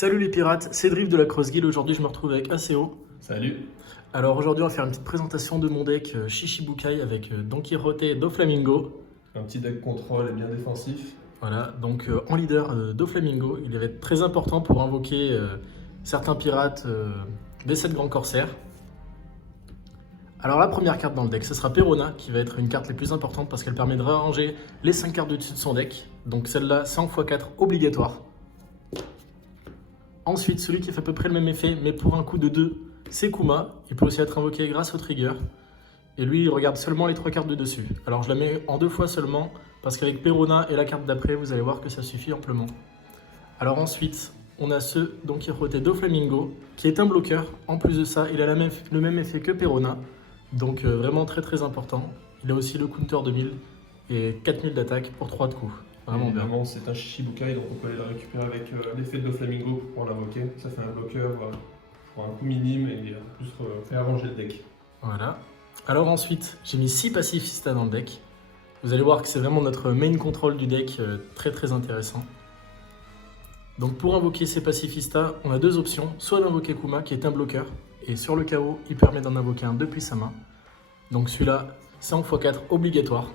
Salut les pirates, c'est Drift de la Cross Guild. Aujourd'hui, je me retrouve avec ACO. Salut. Alors aujourd'hui, on va faire une petite présentation de mon deck Shishibukai avec Don Quijote et Doflamingo. Un petit deck contrôle et bien défensif. Voilà, donc en leader Doflamingo, il va être très important pour invoquer certains pirates des 7 grands corsaires. Alors la première carte dans le deck, ce sera Perona, qui va être une carte les plus importantes parce qu'elle permet de réarranger les 5 cartes du dessus de son deck. Donc celle-là, 100 x 4 obligatoire. Ensuite, celui qui fait à peu près le même effet, mais pour un coût de 2, c'est Kuma. Il peut aussi être invoqué grâce au trigger. Et lui, il regarde seulement les 3 cartes de dessus. Alors je la mets en 2 fois seulement, parce qu'avec Perona et la carte d'après, vous allez voir que ça suffit amplement. Alors ensuite, on a ce Don Quijote Doflamingo, qui est un bloqueur. En plus de ça, il a le même effet que Perona. Donc vraiment très important. Il a aussi le counter 2000 et 4000 d'attaque pour 3 de coups. Vraiment bien. Évidemment, c'est un Shishibukai, donc on peut aller le récupérer avec l'effet de Doflamingo pour l'invoquer. Ça fait un bloqueur pour un coût minime et en plus fait arranger le deck. Voilà. Alors ensuite, j'ai mis 6 pacifistas dans le deck. Vous allez voir que c'est vraiment notre main control du deck, très intéressant. Donc pour invoquer ces pacifistas, on a deux options. Soit d'invoquer Kuma, qui est un bloqueur, et sur le KO, il permet d'en invoquer un depuis sa main. Donc celui-là, 100 x 4 obligatoire.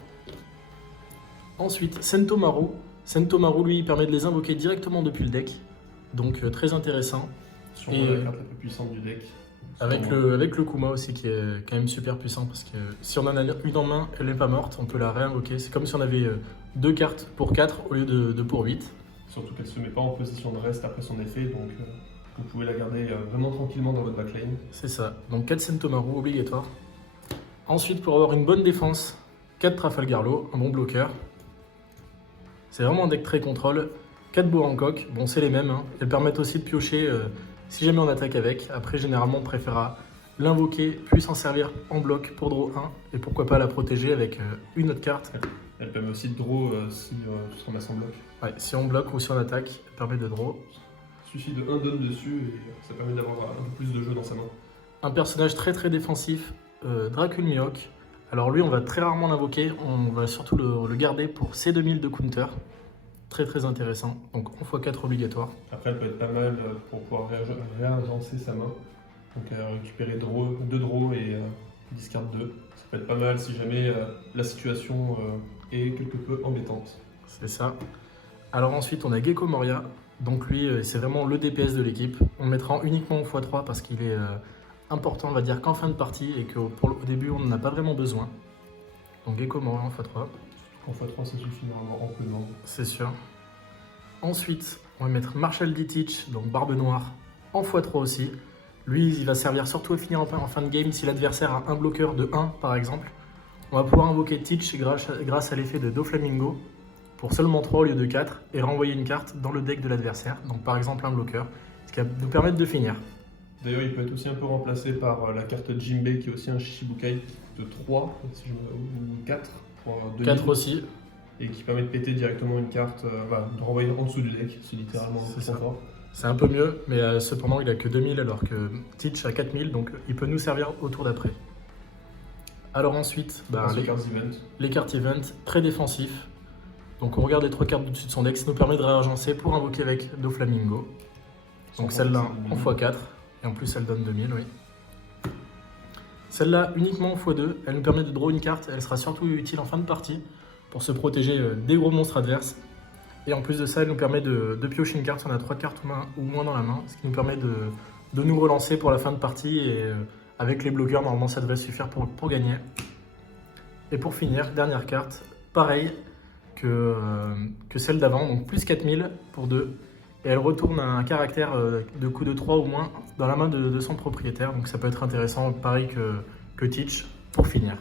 Ensuite, Sentomaru. Sentomaru, lui, il permet de les invoquer directement depuis le deck. Donc très intéressant. Sûrement Et la carte la plus puissante du deck. avec le Kuma aussi, qui est quand même super puissant, parce que si on en a une en main, elle n'est pas morte, on peut la réinvoquer. C'est comme si on avait 2 cartes pour 4 au lieu de pour 8. Surtout qu'elle ne se met pas en position de reste après son effet, donc vous pouvez la garder vraiment tranquillement dans votre backlane. C'est ça, donc 4 Sentomaru obligatoire. Ensuite, pour avoir une bonne défense, 4 Trafalgarlo, un bon bloqueur. C'est vraiment un deck très contrôle. 4 Boa Hancock, bon c'est les mêmes, hein. Elles permettent aussi de piocher si jamais on attaque avec. Après, généralement, on préférera l'invoquer, puis s'en servir en bloc pour draw 1, et pourquoi pas la protéger avec une autre carte. Elle permet aussi de draw si on met son bloc. Ouais, si on bloque ou si on attaque, elle permet de draw. Il suffit de 1 donne dessus et ça permet d'avoir un peu plus de jeu dans sa main. Un personnage très défensif, Dracul Mihawk. Alors lui, on va très rarement l'invoquer, on va surtout le garder pour C2000 de counter. Très intéressant, donc 1 x 4 obligatoire. Après, elle peut être pas mal pour pouvoir réagencer sa main. Donc récupérer 2 draws et discard 2. Ça peut être pas mal si jamais la situation est quelque peu embêtante. C'est ça. Alors ensuite, on a Gecko Moria. Donc lui, c'est vraiment le DPS de l'équipe. On le mettra uniquement en x3 parce qu'il est important, on va dire, qu'en fin de partie et qu'au début, on n'en a pas vraiment besoin. Donc Gecko Moria en x3. En x3, ça suffit normalement amplement. C'est sûr. Ensuite, on va mettre Marshall D. Teach, donc Barbe Noire, en x3 aussi. Lui, il va servir surtout à finir en fin de game si l'adversaire a un bloqueur de 1 par exemple. On va pouvoir invoquer Teach grâce à l'effet de Doflamingo pour seulement 3 au lieu de 4 et renvoyer une carte dans le deck de l'adversaire, donc par exemple un bloqueur, ce qui va nous permettre de finir. D'ailleurs, il peut être aussi un peu remplacé par la carte Jinbei qui est aussi un Shishibukai de 3, si je ou 4 pour 2000. 4 aussi. Et qui permet de péter directement une carte, de renvoyer en dessous du deck, c'est littéralement C'est trop ça. fort. C'est un peu mieux, mais cependant il a que 2000 alors que Teach a 4000, donc il peut nous servir au tour d'après. Alors ensuite, les cartes event, très défensifs. Donc on regarde les 3 cartes du dessus de son deck, ça nous permet de réagencer pour invoquer avec Doflamingo. Donc celle-là en x4, et en plus elle donne 2000, oui. Celle-là uniquement en x2, elle nous permet de draw une carte, elle sera surtout utile en fin de partie pour se protéger des gros monstres adverses. Et en plus de ça, elle nous permet de piocher une carte si on a 3 cartes ou moins dans la main, ce qui nous permet de nous relancer pour la fin de partie et avec les bloqueurs, normalement ça devrait suffire pour gagner. Et pour finir, dernière carte, pareil que celle d'avant, donc plus 4000 pour 2. Et elle retourne un caractère de coût de 3 ou moins dans la main de son propriétaire, donc ça peut être intéressant, pareil que Teach, pour finir.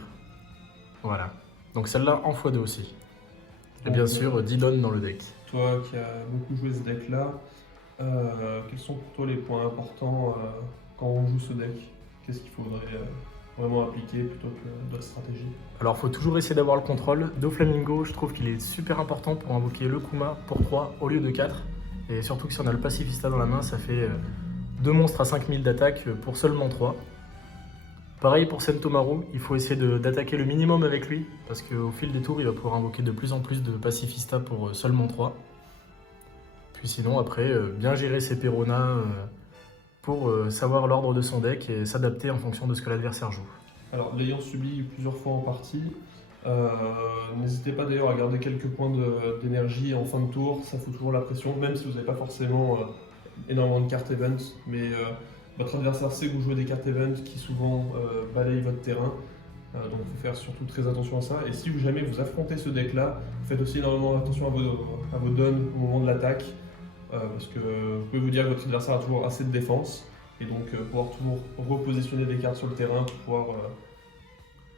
Voilà, donc celle-là en x2 aussi. Et bien sûr, Dillon dans le deck. Toi qui as beaucoup joué ce deck-là, quels sont pour toi les points importants quand on joue ce deck? Qu'est-ce qu'il faudrait vraiment appliquer plutôt que d'autres stratégies? Alors, il faut toujours essayer d'avoir le contrôle. Doflamingo, je trouve qu'il est super important pour invoquer le Kuma pour 3 au lieu de 4. Et surtout que si on a le Pacifista dans la main, ça fait 2 monstres à 5000 d'attaque pour seulement 3. Pareil pour Sentomaru, il faut essayer d'attaquer le minimum avec lui, parce qu'au fil des tours, il va pouvoir invoquer de plus en plus de Pacifista pour seulement 3. Puis sinon, après, bien gérer ses Perona pour savoir l'ordre de son deck et s'adapter en fonction de ce que l'adversaire joue. Alors, l'ayant subi plusieurs fois en partie, n'hésitez pas d'ailleurs à garder quelques points d'énergie en fin de tour, ça fout toujours la pression, même si vous n'avez pas forcément énormément de cartes event, mais votre adversaire sait que vous jouez des cartes event qui souvent balayent votre terrain, donc il faut faire surtout très attention à ça. Et si jamais vous affrontez ce deck-là, faites aussi énormément attention à vos dons au moment de l'attaque, parce que vous pouvez vous dire que votre adversaire a toujours assez de défense, et donc pouvoir toujours repositionner des cartes sur le terrain pour pouvoir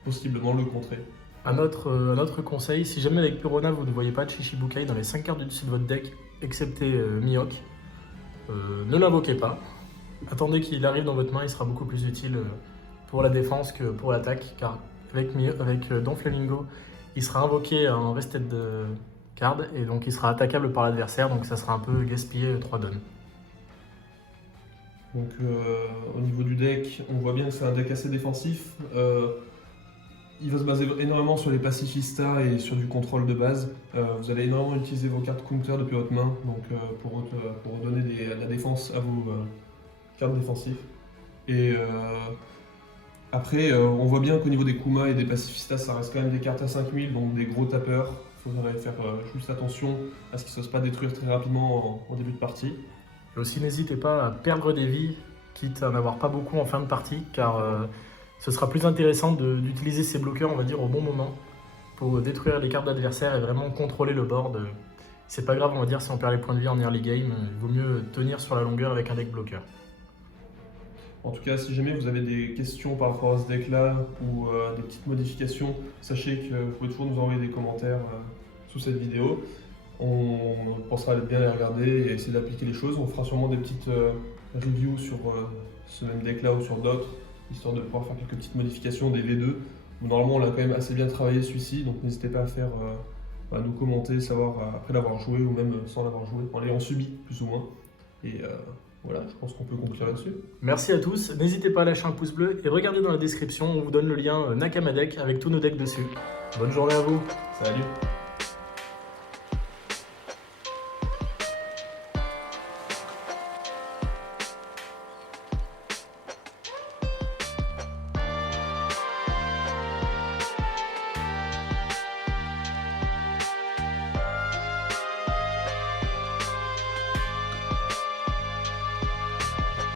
possiblement le contrer. Un autre conseil, si jamais avec Perona vous ne voyez pas de Shichibukai dans les 5 cartes du dessus de votre deck, excepté Mihawk, ne l'invoquez pas. Attendez qu'il arrive dans votre main, il sera beaucoup plus utile pour la défense que pour l'attaque, car avec Don Flamingo, il sera invoqué en rested card, et donc il sera attaquable par l'adversaire, donc ça sera un peu gaspillé 3 dons. Donc au niveau du deck, on voit bien que c'est un deck assez défensif. Il va se baser énormément sur les pacifistas et sur du contrôle de base. Vous allez énormément utiliser vos cartes counter depuis votre main, donc pour donner de la défense à vos cartes défensives. Et après, on voit bien qu'au niveau des Kuma et des pacifistas, ça reste quand même des cartes à 5000, donc des gros tapeurs. Il faudrait faire juste attention à ce qu'ils ne se fassent pas détruire très rapidement en début de partie. Et aussi, n'hésitez pas à perdre des vies, quitte à n'avoir pas beaucoup en fin de partie, car ce sera plus intéressant d'utiliser ces bloqueurs, on va dire, au bon moment, pour détruire les cartes d'adversaire et vraiment contrôler le board. C'est pas grave, on va dire, si on perd les points de vie en early game, il vaut mieux tenir sur la longueur avec un deck bloqueur. En tout cas, si jamais vous avez des questions par rapport à ce deck-là ou des petites modifications, sachez que vous pouvez toujours nous envoyer des commentaires sous cette vidéo. On pensera à bien les regarder et essayer d'appliquer les choses. On fera sûrement des petites reviews sur ce même deck-là ou sur d'autres, histoire de pouvoir faire quelques petites modifications des V2. Normalement, on l'a quand même assez bien travaillé celui-ci, donc n'hésitez pas à nous commenter, savoir après l'avoir joué ou même sans l'avoir joué, en l'ayant subi plus ou moins. Et voilà, je pense qu'on peut conclure là-dessus. Merci à tous, n'hésitez pas à lâcher un pouce bleu et regardez dans la description, on vous donne le lien Nakama Deck avec tous nos decks dessus. Bonne journée à vous. Salut.